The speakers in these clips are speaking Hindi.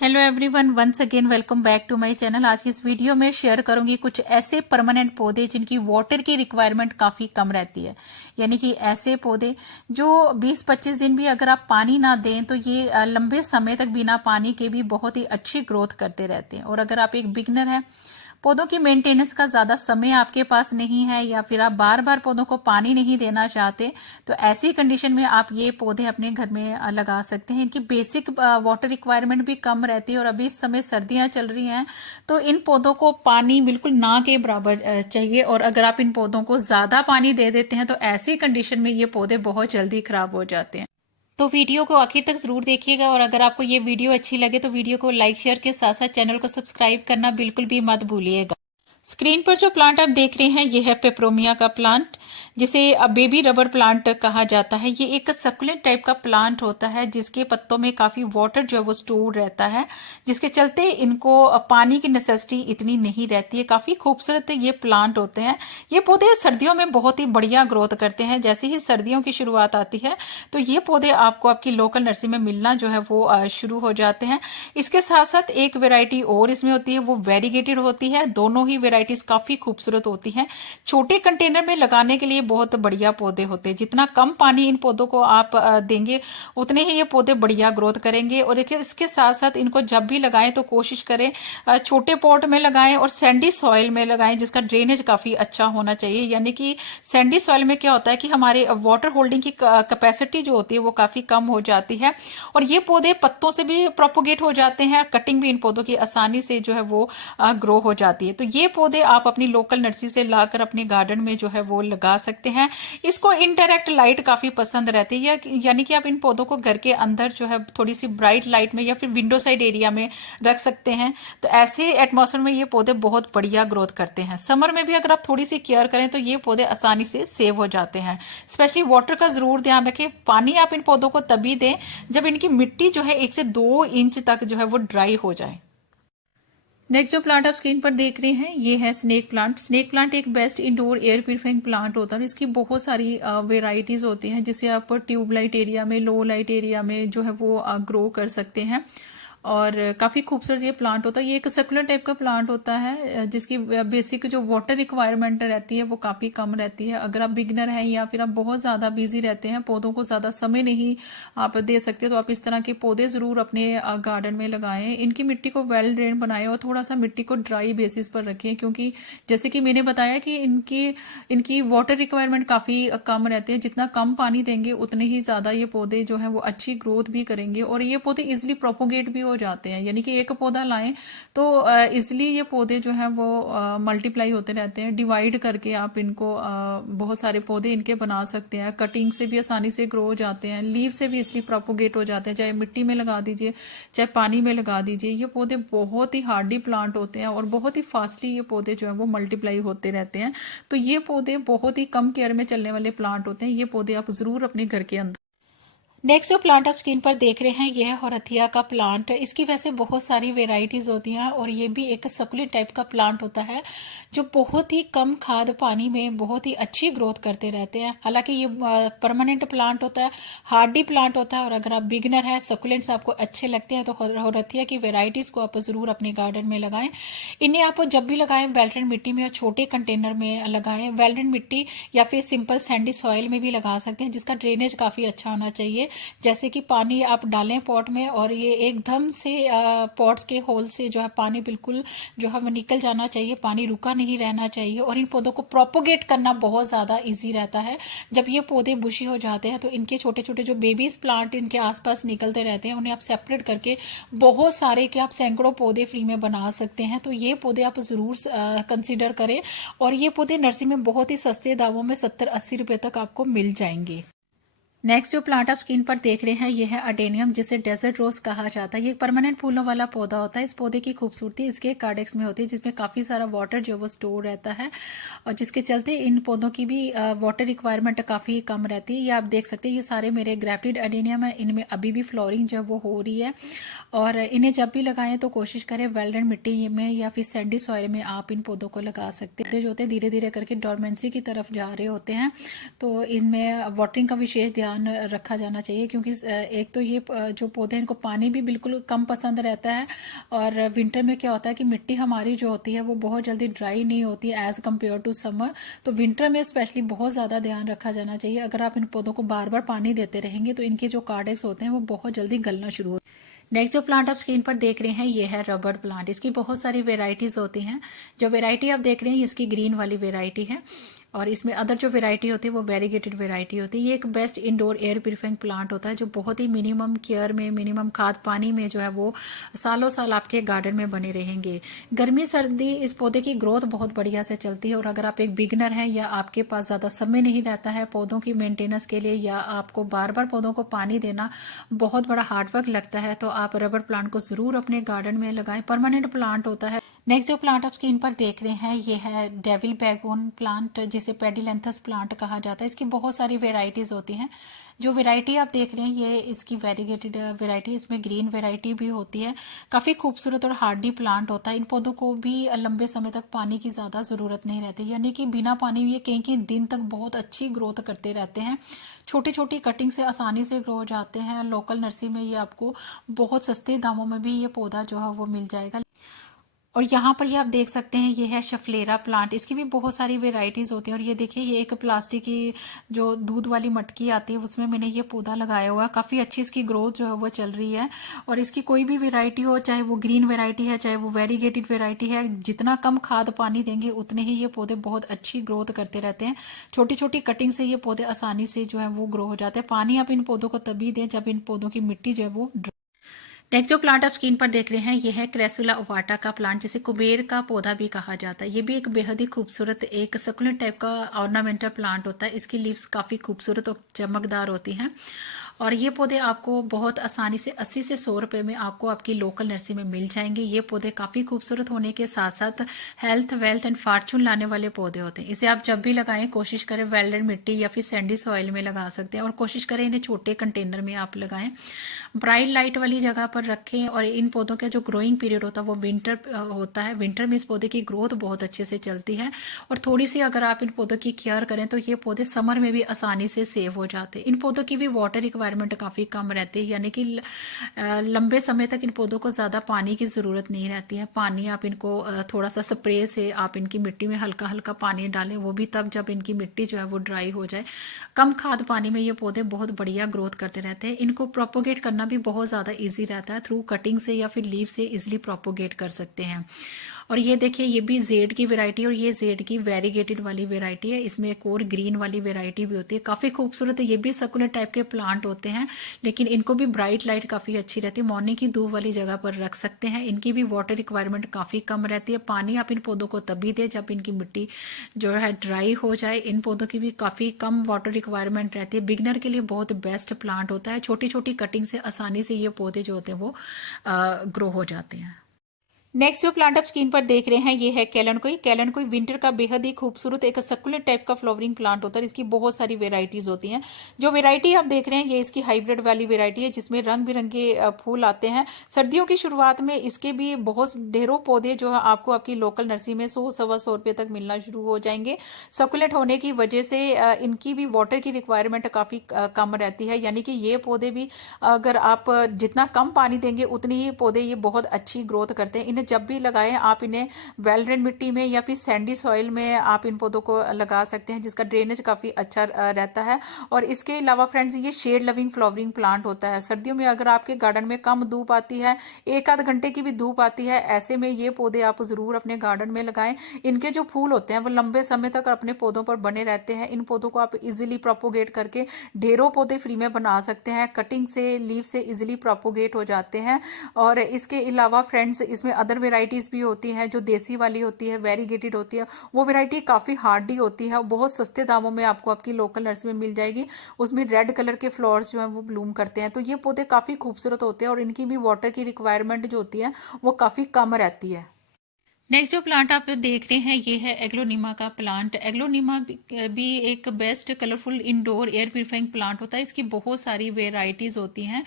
Hello everyone, once again welcome back to my channel. आज की इस वीडियो में शेयर करूंगी कुछ ऐसे परमानेंट पौधे जिनकी वाटर की रिक्वायरमेंट काफी कम रहती है। यानी कि ऐसे पौधे जो 20-25 दिन भी अगर आप पानी ना दें तो ये लंबे समय तक बिना पानी के भी बहुत ही अच्छी ग्रोथ करते रहते हैं। और अगर आप एक बिगनर हैं, पौधों की मेंटेनेंस का ज्यादा समय आपके पास नहीं है, या फिर आप बार बार पौधों को पानी नहीं देना चाहते, तो ऐसी कंडीशन में आप ये पौधे अपने घर में लगा सकते हैं। इनकी बेसिक वाटर रिक्वायरमेंट भी कम रहती है। और अभी इस समय सर्दियां चल रही हैं तो इन पौधों को पानी बिल्कुल ना के बराबर चाहिए। और अगर आप इन पौधों को ज्यादा पानी दे देते हैं तो ऐसी कंडीशन में ये पौधे बहुत जल्दी खराब हो जाते हैं। तो वीडियो को आखिर तक जरूर देखिएगा। और अगर आपको ये वीडियो अच्छी लगे तो वीडियो को लाइक शेयर के साथ साथ चैनल को सब्सक्राइब करना बिल्कुल भी मत भूलिएगा। स्क्रीन पर जो प्लांट आप देख रहे हैं ये है पेपरोमिया का प्लांट, जिसे बेबी रबर प्लांट कहा जाता है। ये एक सकुलेंट टाइप का प्लांट होता है जिसके पत्तों में काफी वाटर जो है वो स्टोर रहता है, जिसके चलते इनको पानी की नेसेसिटी इतनी नहीं रहती है। काफी खूबसूरत ये प्लांट होते हैं। ये पौधे सर्दियों में बहुत ही बढ़िया ग्रोथ करते हैं। जैसे ही सर्दियों की शुरुआत आती है तो ये पौधे आपको आपकी लोकल नर्सरी में मिलना जो है वो शुरू हो जाते हैं। इसके साथ साथ एक वेराइटी और इसमें होती है, वो वेरीगेटेड होती है। दोनों ही वेराइटीज काफी खूबसूरत होती हैं। छोटे कंटेनर में लगाने के लिए बहुत बढ़िया पौधे होते हैं। जितना कम पानी इन पौधों को आप देंगे उतने ही ये पौधे बढ़िया ग्रोथ करेंगे। और इसके साथ साथ इनको जब भी लगाएं तो कोशिश करें छोटे पॉट में लगाएं और सैंडी सॉइल में लगाएं, जिसका ड्रेनेज काफी अच्छा होना चाहिए। यानी कि सैंडी सॉइल में क्या होता है कि हमारे वाटर होल्डिंग की कैपेसिटी जो होती है वो काफी कम हो जाती है और ये पौधे पत्तों से भी प्रोपोगेट हो जाते हैं। कटिंग भी इन पौधों की आसानी से जो है वो ग्रो हो जाती है। तो ये पौधे आप अपनी लोकल नर्सरी से लाकर अपने गार्डन में जो है वो लगा सकते हैं। इसको इनडायरेक्ट लाइट काफी पसंद रहती है, यानी कि आप इन पौधों को घर के अंदर जो है थोड़ी सी ब्राइट लाइट में या फिर विंडो साइड एरिया में रख सकते हैं। तो ऐसे एटमॉस्फेयर में ये पौधे बहुत बढ़िया ग्रोथ करते हैं। समर में भी अगर आप थोड़ी सी केयर करें तो ये पौधे आसानी से सेव हो जाते हैं। स्पेशली वाटर का जरूर ध्यान रखें। पानी आप इन पौधों को तभी दें जब इनकी मिट्टी जो है 1 से 2 इंच तक जो है वो ड्राई हो जाए। नेक्स्ट जो प्लांट आप स्क्रीन पर देख रहे हैं ये है स्नेक प्लांट। स्नेक प्लांट एक best indoor air purifying plant होता है। इसकी बहुत सारी वेराइटीज होती हैं जिसे आप ट्यूबलाइट एरिया में, लो लाइट एरिया में जो है वो ग्रो कर सकते हैं। और काफी खूबसूरत ये प्लांट होता है। ये एक सर्कुलर टाइप का प्लांट होता है जिसकी बेसिक जो वाटर रिक्वायरमेंट रहती है वो काफी कम रहती है। अगर आप बिगनर हैं या फिर आप बहुत ज्यादा बिजी रहते हैं, पौधों को ज्यादा समय नहीं आप दे सकते, तो आप इस तरह के पौधे जरूर अपने गार्डन में लगाएं। इनकी मिट्टी को वेल ड्रेन बनाएं और थोड़ा सा मिट्टी को ड्राई बेसिस पर रखें, क्योंकि जैसे कि मैंने बताया कि इनकी वाटर रिक्वायरमेंट काफी कम रहती है। जितना कम पानी देंगे उतने ही ज्यादा ये पौधे जो है वो अच्छी ग्रोथ भी करेंगे और ये पौधे इजिली प्रोपोगेट भी हो जाते हैं। यानी कि एक पौधा लाएं तो इसलिए ये पौधे जो है वो मल्टीप्लाई होते रहते हैं। डिवाइड करके आप इनको बहुत सारे पौधे इनके बना सकते हैं। कटिंग से भी आसानी से ग्रो हो जाते हैं, लीव से भी इसलिए प्रोपोगेट हो जाते हैं। चाहे मिट्टी में लगा दीजिए चाहे पानी में लगा दीजिए, ये पौधे बहुत ही हार्डी प्लांट होते हैं और बहुत ही फास्टली ये पौधे जो है वो मल्टीप्लाई होते रहते हैं। तो ये पौधे बहुत ही कम केयर में चलने वाले प्लांट होते हैं। ये पौधे आप जरूर अपने घर के अंदर। नेक्स्ट जो प्लांट आप स्क्रीन पर देख रहे हैं यह है होरथिया का प्लांट। इसकी वैसे बहुत सारी वेराइटीज होती हैं और ये भी एक सकुलेंट टाइप का प्लांट होता है जो बहुत ही कम खाद पानी में बहुत ही अच्छी ग्रोथ करते रहते हैं। हालांकि ये परमानेंट प्लांट होता है, हार्डी प्लांट होता है। और अगर आप बिगिनर हैं, सकुलेंट्स आपको अच्छे लगते हैं, तो होरथिया की वेराइटीज को आप जरूर अपने गार्डन में लगाएं। इन्हें आप जब भी लगाएं वेल्डेड मिट्टी में और छोटे कंटेनर में लगाएं। वेल्डेड मिट्टी या फिर सिंपल सैंडी सॉइल में भी लगा सकते हैं, जिसका ड्रेनेज काफी अच्छा होना चाहिए। जैसे कि पानी आप डालें पॉट में और ये एकदम से पॉट्स के होल से जो है पानी बिल्कुल जो है वो निकल जाना चाहिए, पानी रुका नहीं रहना चाहिए। और इन पौधों को प्रोपोगेट करना बहुत ज्यादा इजी रहता है। जब ये पौधे बुशी हो जाते हैं तो इनके छोटे छोटे जो बेबीज प्लांट इनके आसपास निकलते रहते हैं, उन्हें आप सेपरेट करके बहुत सारे के आप सैकड़ों पौधे फ्री में बना सकते हैं। तो ये पौधे आप जरूर कंसिडर करें। और ये पौधे नर्सरी में बहुत ही सस्ते दामों में 70-80 रुपए तक आपको मिल जाएंगे। नेक्स्ट जो प्लांट आप स्क्रीन पर देख रहे हैं ये है अडेनियम, जिसे डेजर्ट रोज कहा जाता है। ये एक परमानेंट फूलों वाला पौधा होता है। इस पौधे की खूबसूरती इसके कार्डेक्स में होती है, जिसमें काफी सारा वाटर जो वो स्टोर रहता है और जिसके चलते इन पौधों की भी वाटर रिक्वायरमेंट काफी कम रहती है। ये आप देख सकते हैं, ये सारे मेरे ग्राफ्टेड अडेनियम है। इनमें अभी भी फ्लोरिंग जो है वो हो रही है। और इन्हें जब भी लगाएं तो कोशिश करें वेल्डेड मिट्टी में या फिर सैंडी सॉइल में आप इन पौधों को लगा सकते हैं। जो होते हैं धीरे धीरे करके डोरमेंसी की तरफ जा रहे होते हैं, तो इनमें वाटरिंग का विशेष ध्यान ध्यान रखा जाना चाहिए, क्योंकि एक तो ये जो पौधे हैं इनको पानी भी बिल्कुल कम पसंद रहता है, और विंटर में क्या होता है कि मिट्टी हमारी जो होती है वो बहुत जल्दी ड्राई नहीं होती है एज कम्पेयर टू समर। तो विंटर में स्पेशली बहुत ज़्यादा ध्यान रखा जाना चाहिए। अगर आप इन पौधों को बार बार पानी देते रहेंगे तो इनके जो कार्डेक्स होते हैं वो बहुत जल्दी गलना शुरू हो। नेक्स्ट जो प्लांट आप स्क्रीन पर देख रहे हैं ये है रबर प्लांट। इसकी बहुत सारी वेराइटीज होती हैं। जो वेराइटी आप देख रहे हैं इसकी ग्रीन वाली वेराइटी है, और इसमें अदर जो वेराइटी होती है वो वेरीगेटेड वेराइटी होती है। ये एक best indoor air purifying plant होता है, जो बहुत ही मिनिमम केयर में, मिनिमम खाद पानी में जो है वो सालों साल आपके गार्डन में बने रहेंगे। गर्मी सर्दी इस पौधे की ग्रोथ बहुत बढ़िया से चलती है, और अगर आप एक बिगनर हैं या आपके पास ज्यादा समय नहीं रहता है पौधों की मेंटेनेंस के लिए, या आपको बार बार पौधों को पानी देना बहुत बड़ा हार्डवर्क लगता है, तो आप रबर प्लांट को जरूर अपने गार्डन में लगाएं। परमानेंट प्लांट होता है। नेक्स्ट जो प्लांट आप स्क्रीन पर देख रहे हैं ये है डेविल बैकबोन प्लांट, जिसे पेडिलेंथस प्लांट कहा जाता है। इसकी बहुत सारी वेराइटीज होती हैं। जो वेराइटी आप देख रहे हैं ये इसकी वेरीगेटेड वेराइटी, इसमें ग्रीन वेराइटी भी होती है। काफी खूबसूरत और हार्डी प्लांट होता है। इन पौधों को भी लंबे समय तक पानी की ज्यादा जरूरत नहीं रहती, यानी कि बिना पानी ये कई कई दिन तक बहुत अच्छी ग्रोथ करते रहते हैं। छोटी छोटी कटिंग से आसानी से ग्रो हो जाते हैं। लोकल नर्सरी में ये आपको बहुत सस्ते दामों में भी ये पौधा जो है वो मिल जाएगा। और यहाँ पर ये आप देख सकते हैं ये है शफलेरा प्लांट। इसकी भी बहुत सारी वेराइटीज होती हैं। और ये देखिए ये एक प्लास्टिक की जो दूध वाली मटकी आती है उसमें मैंने ये पौधा लगाया हुआ है। काफी अच्छी इसकी ग्रोथ जो है वो चल रही है। और इसकी कोई भी वेराइटी हो, चाहे वो ग्रीन वेराइटी है चाहे वो वेरीगेटेड वेराइटी है, जितना कम खाद पानी देंगे उतने ही ये पौधे बहुत अच्छी ग्रोथ करते रहते हैं। छोटी छोटी कटिंग से ये पौधे आसानी से जो है वो ग्रो हो जाते हैं। पानी आप इन पौधों को तभी दें जब इन पौधों की मिट्टी जो है वो। नेक्स्ट जो प्लांट आप स्क्रीन पर देख रहे हैं ये है क्रेसुला ओवाटा का प्लांट, जिसे कुबेर का पौधा भी कहा जाता है। ये भी एक बेहद ही खूबसूरत एक सकुलेंट टाइप का ऑर्नामेंटल प्लांट होता है। इसकी लीव्स काफी खूबसूरत और चमकदार होती हैं, और ये पौधे आपको बहुत आसानी से 80 से 100 रुपए में आपको आपकी लोकल नर्सरी में मिल जाएंगे। ये पौधे काफी खूबसूरत होने के साथ साथ हेल्थ, वेल्थ एंड फॉर्चून लाने वाले पौधे होते हैं। इसे आप जब भी लगाएं कोशिश करें वेल्डेड मिट्टी या फिर सैंडी सॉइल में लगा सकते हैं, और कोशिश करें इन्हें छोटे कंटेनर में आप लगाएं, ब्राइट लाइट वाली जगह पर रखें। और इन पौधों का जो ग्रोइंग पीरियड होता है वो विंटर होता है। विंटर में इस पौधे की ग्रोथ बहुत अच्छे से चलती है, और थोड़ी सी अगर आप इन पौधों की केयर करें तो ये पौधे समर में भी आसानी से सेव हो जाते हैं। इन पौधों की भी वाटर रिक्वायरमेंट काफी कम रहती है, यानी कि लंबे समय तक इन पौधों को ज्यादा पानी की जरूरत नहीं रहती है। पानी आप इनको थोड़ा सा स्प्रे से आप इनकी मिट्टी में हल्का हल्का पानी डालें, वो भी तब जब इनकी मिट्टी जो है वो ड्राई हो जाए। कम खाद पानी में ये पौधे बहुत बढ़िया ग्रोथ करते रहते हैं। इनको प्रोपोगेट करना भी बहुत ज्यादा इजी रहता है, थ्रू कटिंग से या फिर लीव से इजिली प्रोपोगेट कर सकते हैं। और ये देखिए ये भी जेड की वेराइटी, और ये जेड की वेरीगेटेड वाली वेराइटी है। इसमें एक और ग्रीन वाली वेराइटी भी होती है, काफी खूबसूरत है। ये भी सर्कुलर टाइप के प्लांट होते हैं, लेकिन इनको भी ब्राइट लाइट काफी अच्छी रहती है। मॉर्निंग की धूप वाली जगह पर रख सकते हैं। इनकी भी वाटर रिक्वायरमेंट काफी कम रहती है। पानी आप इन पौधों को तभी दें जब इनकी मिट्टी जो है ड्राई हो जाए। इन पौधों की भी काफी कम वाटर रिक्वायरमेंट रहती है। बिगनर के लिए बहुत बेस्ट प्लांट होता है। छोटी छोटी कटिंग से आसानी से ये पौधे जो होते हैं वो ग्रो हो जाते हैं। नेक्स्ट जो प्लांट आप स्क्रीन पर देख रहे हैं ये है कैलनकोई। कैलनकोई विंटर का बेहद ही खूबसूरत एक सकुलेंट टाइप का फ्लावरिंग प्लांट होता है। इसकी बहुत सारी वेराइटीज होती हैं। जो वेराइटी आप देख रहे हैं ये इसकी हाइब्रिड वाली वेराइटी है, जिसमें रंग बिरंगे फूल आते हैं। सर्दियों की शुरुआत में इसके भी बहुत ढेरों पौधे जो है आपको आपकी लोकल नर्सरी में 100-125 रुपए तक मिलना शुरू हो जाएंगे। सकुलेंट होने की वजह से इनकी भी वाटर की रिक्वायरमेंट काफी कम रहती है, यानी कि ये पौधे भी अगर आप जितना कम पानी देंगे उतनी ही पौधे ये बहुत अच्छी ग्रोथ करते हैं। इन्हें जब भी लगाएं आप इन्हें वेल ड्रेन मिट्टी में या फिर सैंडी सॉइल में आप इन पौधों को लगा सकते हैं, जिसका ड्रेनेज काफी अच्छा रहता है। और इसके अलावा फ्रेंड्स ये शेड लविंग फ्लावरिंग प्लांट होता है। सर्दियों में अगर आपके गार्डन में कम धूप आती है, एक आध घंटे की भी धूप आती है, ऐसे में ये पौधे आप जरूर अपने गार्डन में लगाएं। इनके जो फूल होते हैं वो लंबे समय तक अपने पौधों पर बने रहते हैं। इन पौधों को आप इजिली प्रोपोगेट करके ढेरों पौधे फ्री में बना सकते हैं। कटिंग से लीव से इजिली प्रोपोगेट हो जाते हैं। और इसके अलावा फ्रेंड्स इसमें अदर वेराइटीज भी होती हैं, जो देसी वाली होती है, वेरीगेटेड होती है। वो वैरायटी काफी हार्डी होती है, बहुत सस्ते दामों में आपको आपकी लोकल नर्सरी में मिल जाएगी। उसमें रेड कलर के फ्लावर्स जो है वो ब्लूम करते हैं। तो ये पौधे काफी खूबसूरत होते हैं, और इनकी भी वाटर की रिक्वायरमेंट जो होती है वो काफी कम रहती है। नेक्स्ट जो प्लांट आप देख रहे हैं ये है एग्लोनिमा का प्लांट। एग्लोनिमा भी एक best colourful indoor air purifying plant होता है। इसकी बहुत सारी वेराइटीज होती हैं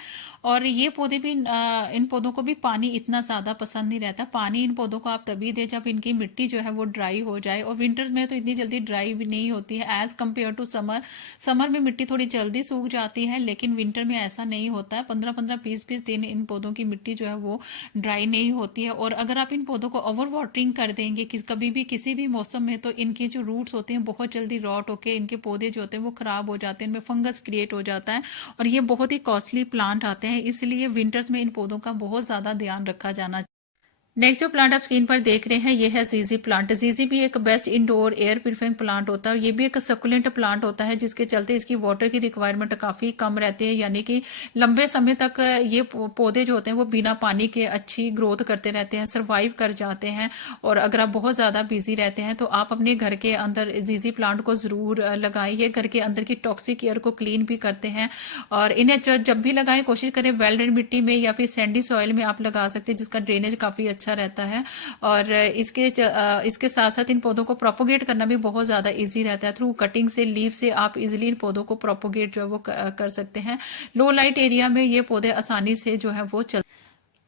और ये पौधे भी इन पौधों को भी पानी इतना ज्यादा पसंद नहीं रहता। पानी इन पौधों को आप तभी दे जब इनकी मिट्टी जो है वो ड्राई हो जाए, और विंटर्स में तो इतनी जल्दी ड्राई भी नहीं होती है as compare to summer. Summer में मिट्टी थोड़ी जल्दी सूख जाती है, लेकिन विंटर में ऐसा नहीं होता है। 15-15 20-20 दिन इन पौधों की मिट्टी जो है वो ड्राई नहीं होती है। और अगर आप इन पौधों को ओवर वाटरिंग कर देंगे कभी भी किसी भी मौसम में, तो इनके जो रूट्स होते हैं बहुत जल्दी रॉट होके इनके पौधे जो होते हैं वो खराब हो जाते हैं, इनमें फंगस क्रिएट हो जाता है और ये बहुत ही कॉस्टली प्लांट आते हैं। इसलिए विंटर्स में इन पौधों का बहुत ज्यादा ध्यान रखा जाना। नेक्स्ट जो प्लांट आप स्क्रीन पर देख रहे हैं ये है जीजी प्लांट। जीजी भी एक best indoor air purifying plant होता है और ये भी एक सकुलेंट प्लांट होता है, जिसके चलते इसकी वाटर की रिक्वायरमेंट काफी कम रहती है। यानी कि लंबे समय तक ये पौधे जो होते हैं वो बिना पानी के अच्छी ग्रोथ करते रहते हैं, सर्वाइव कर जाते हैं। और अगर आप बहुत ज्यादा बिजी रहते हैं तो आप अपने घर के अंदर जीजी प्लांट को जरूर लगाएं। ये घर के अंदर की टॉक्सिक एयर को क्लीन भी करते हैं। और इन्हें जब भी लगाएं कोशिश करें वेल ड्रेन मिट्टी में या फिर सैंडी सॉइल में आप लगा सकते हैं, जिसका ड्रेनेज काफी अच्छा रहता है। और इसके साथ साथ इन पौधों को प्रोपोगेट करना भी बहुत ज्यादा इजी रहता है। थ्रू कटिंग से, लीव से आप इजीली इन पौधों को प्रोपोगेट जो है वो कर सकते हैं। लो लाइट एरिया में ये पौधे आसानी से जो है वो चल।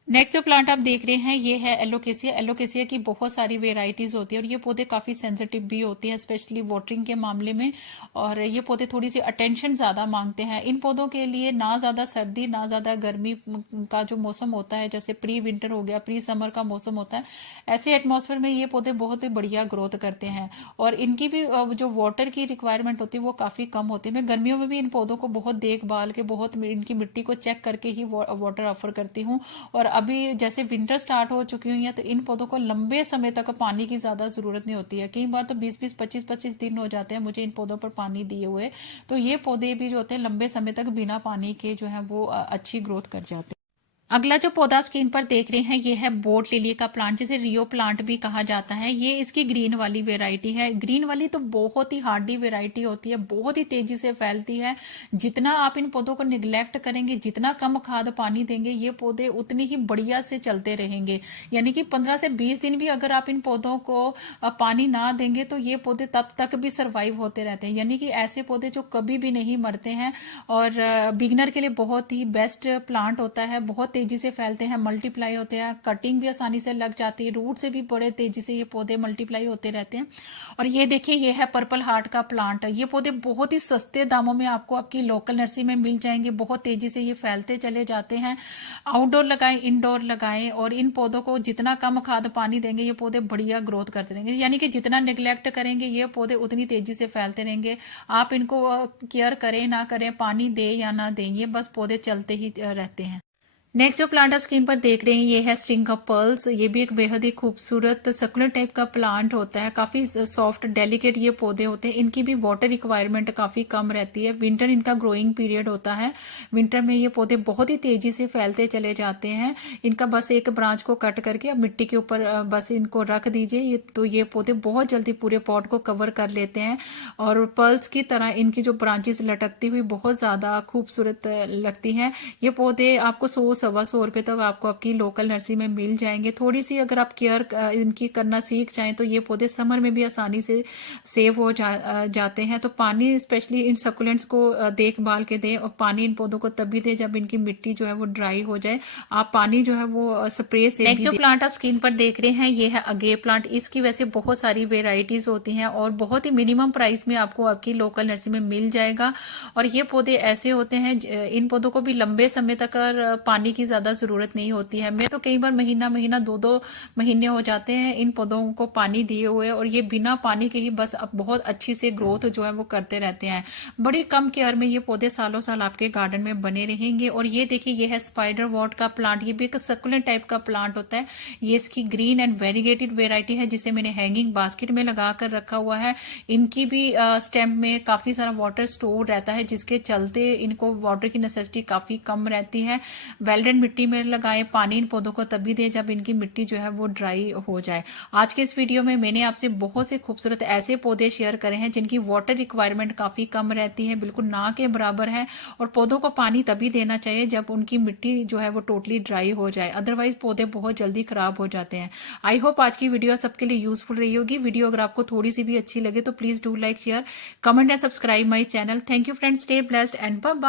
नेक्स्ट जो प्लांट आप देख रहे हैं ये है एलोकेसिया। एलोकेसिया की बहुत सारी वेराइटीज होती है और ये पौधे काफी सेंसिटिव भी होती है, स्पेशली वाटरिंग के मामले में। और ये पौधे थोड़ी सी अटेंशन ज्यादा मांगते हैं। इन पौधों के लिए ना ज्यादा सर्दी ना ज्यादा गर्मी का जो मौसम होता है, जैसे प्री विंटर हो गया, प्री समर का मौसम होता है, ऐसे एटमॉस्फेयर में ये पौधे बहुत ही बढ़िया ग्रोथ करते हैं। और इनकी भी जो वाटर की रिक्वायरमेंट होती है वो काफी कम होती है। मैं गर्मियों में भी इन पौधों को बहुत देखभाल के, बहुत इनकी मिट्टी को चेक करके ही वाटर ऑफर करती हूँ। और अभी जैसे विंटर स्टार्ट हो चुकी हुई है तो इन पौधों को लंबे समय तक पानी की ज्यादा जरूरत नहीं होती है। कई बार तो 20-20 25-25 दिन हो जाते हैं मुझे इन पौधों पर पानी दिए हुए। तो ये पौधे भी जो होते हैं लंबे समय तक बिना पानी के जो है वो अच्छी ग्रोथ कर जाते हैं। अगला जो पौधा आप स्क्रीन पर देख रहे हैं ये है बोट लिली का प्लांट, जिसे रियो प्लांट भी कहा जाता है। ये इसकी ग्रीन वाली वेराइटी है। ग्रीन वाली तो बहुत ही हार्डी वेराइटी होती है, बहुत ही तेजी से फैलती है। जितना आप इन पौधों को निग्लेक्ट करेंगे, जितना कम खाद पानी देंगे, ये पौधे उतनी ही बढ़िया से चलते रहेंगे। यानी कि 15 से 20 दिन भी अगर आप इन पौधों को पानी ना देंगे तो ये पौधे तब तक भी सर्वाइव होते रहते हैं। यानी कि ऐसे पौधे जो कभी भी नहीं मरते हैं और बिगनर के लिए बहुत ही बेस्ट प्लांट होता है। बहुत तेजी से फैलते हैं, मल्टीप्लाई होते हैं, कटिंग भी आसानी से लग जाती है, रूट से भी बड़े तेजी से ये पौधे मल्टीप्लाई होते रहते हैं। और ये देखिए ये है पर्पल हार्ट का प्लांट। ये पौधे बहुत ही सस्ते दामों में आपको आपकी लोकल नर्सरी में मिल जाएंगे। बहुत तेजी से ये फैलते चले जाते हैं। आउटडोर लगाएं, इंडोर लगाएं, और इन पौधों को जितना कम खाद पानी देंगे ये पौधे बढ़िया ग्रोथ करते रहेंगे। यानी कि जितना निग्लेक्ट करेंगे ये पौधे उतनी तेजी से फैलते रहेंगे। आप इनको केयर करें ना करें, पानी दे या ना दें, ये बस पौधे चलते ही रहते हैं। नेक्स्ट जो प्लांट आप स्क्रीन पर देख रहे हैं ये है स्ट्रिंग ऑफ पर्ल्स। ये भी एक बेहद ही खूबसूरत सर्कुलर टाइप का प्लांट होता है। काफी सॉफ्ट डेलिकेट ये पौधे होते हैं। इनकी भी वाटर रिक्वायरमेंट काफी कम रहती है। विंटर इनका ग्रोइंग पीरियड होता है। विंटर में ये पौधे बहुत ही तेजी से फैलते चले जाते हैं। इनका बस एक ब्रांच को कट करके अब मिट्टी के ऊपर बस इनको रख दीजिए, तो ये पौधे बहुत जल्दी पूरे पॉट को कवर कर लेते हैं। और पर्ल्स की तरह इनकी जो ब्रांचेस लटकती हुई बहुत ज्यादा खूबसूरत लगती हैं। ये पौधे आपको 100-125 रुपए तक आपको आपकी लोकल नर्सरी में मिल जाएंगे। थोड़ी सी अगर आप केयर इनकी करना सीख जाएं तो ये पौधे समर में भी आसानी से सेव हो जाते हैं। तो पानी स्पेशली इन सकुलेंट्स को देखभाल के दें, और पानी इन पौधों को तभी दें जब इनकी मिट्टी जो है वो ड्राई हो जाए। आप पानी जो है वो स्प्रे से। नेक्स्ट जो प्लांट आप स्क्रीन पर देख रहे हैं ये है अगे प्लांट। इसकी वैसे बहुत सारी वेराइटीज होती हैं और बहुत ही मिनिमम प्राइस में आपको आपकी लोकल नर्सरी में मिल जाएगा। और ये पौधे ऐसे होते हैं, इन पौधों को भी लंबे समय तक पानी की ज्यादा जरूरत नहीं होती है। मैं तो कई बार महीना 2-2 महीने हो जाते हैं इन पौधों को पानी दिए हुए, और ये बिना पानी के ही बस बहुत अच्छी से ग्रोथ जो है वो करते रहते हैं। बड़ी कम केयर में ये पौधे सालों साल आपके गार्डन में बने रहेंगे। और ये देखिए ये है स्पाइडर वॉट का प्लांट। ये भी एक सर्कुलेंट टाइप का प्लांट होता है। ये इसकी ग्रीन एंड वेरीगेटेड वेराइटी है, जिसे मैंने हैंगिंग बास्केट में लगा कर रखा हुआ है। इनकी भी स्टेम में काफी सारा वाटर स्टोर रहता है, जिसके चलते इनको वाटर की नेसेसिटी काफी कम रहती है। वेल सॉइल एंड मिट्टी में लगाएं, पानी इन पौधों को तभी दें जब इनकी मिट्टी जो है वो ड्राई हो जाए। आज के इस वीडियो में मैंने आपसे बहुत से खूबसूरत ऐसे पौधे शेयर करे हैं जिनकी वाटर रिक्वायरमेंट काफी कम रहती है, बिल्कुल ना के बराबर है, और पौधों को पानी तभी देना चाहिए जब उनकी मिट्टी जो है वो टोटली ड्राई हो जाए, अदरवाइज पौधे बहुत जल्दी खराब हो जाते हैं। आई होप आज की वीडियो सबके लिए यूजफुल रही होगी। वीडियो अगर आपको थोड़ी सी भी अच्छी लगे तो please do like, share, comment and subscribe my channel. Thank you friends, stay blessed and bye bye.